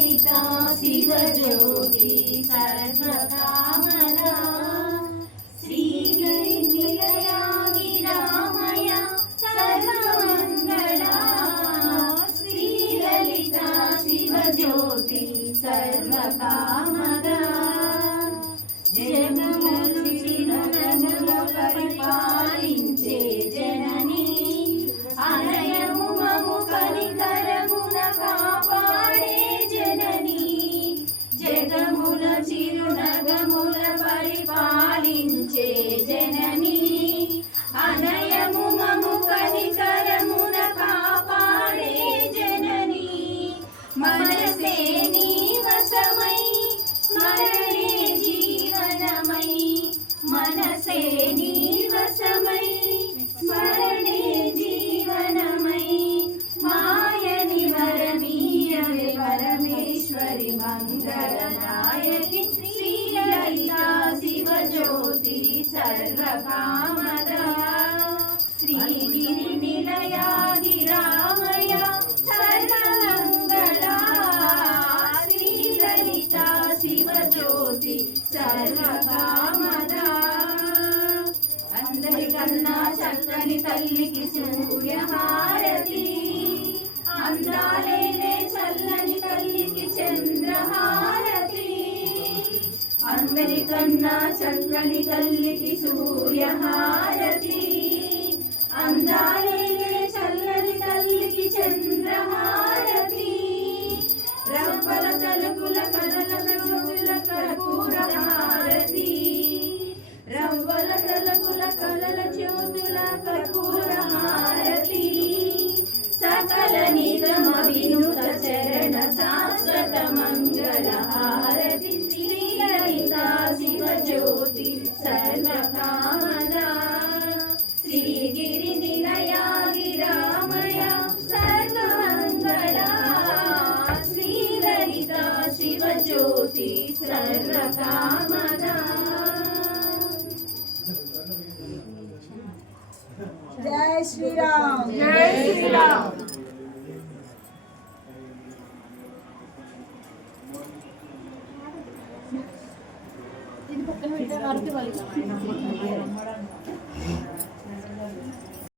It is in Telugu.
सहिता शिवज्योति सर्वकामना श्रीगैर्निलया गिरामया सर्वमङ्गला श्रीललिता शिवज्योति सर्वकामना మనసే నీవసమై స్మరణే జీవనమై. మనసే నీవసమై స్మరణే జీవనమై. మాయని వరమీయవే పరమేశ్వరి మంగళనాయకి శ్రీలలితా శివజ్యోతి సర్వకామదా. శ్రీగిరి సూర్యహారతి అందాలేనే చల్లని తల్లికి చంద్రహారతి అందరికన్నా చక్కని తల్లికి సూర్యహారతి అందాలేనే జ్యోతి సర్వకామదా శ్రీగిరి నిలయాగి రామయ సర్వమంగళా శ్రీలలితా శివ జ్యోతి సర్వకామదా జై ¿Qué es lo que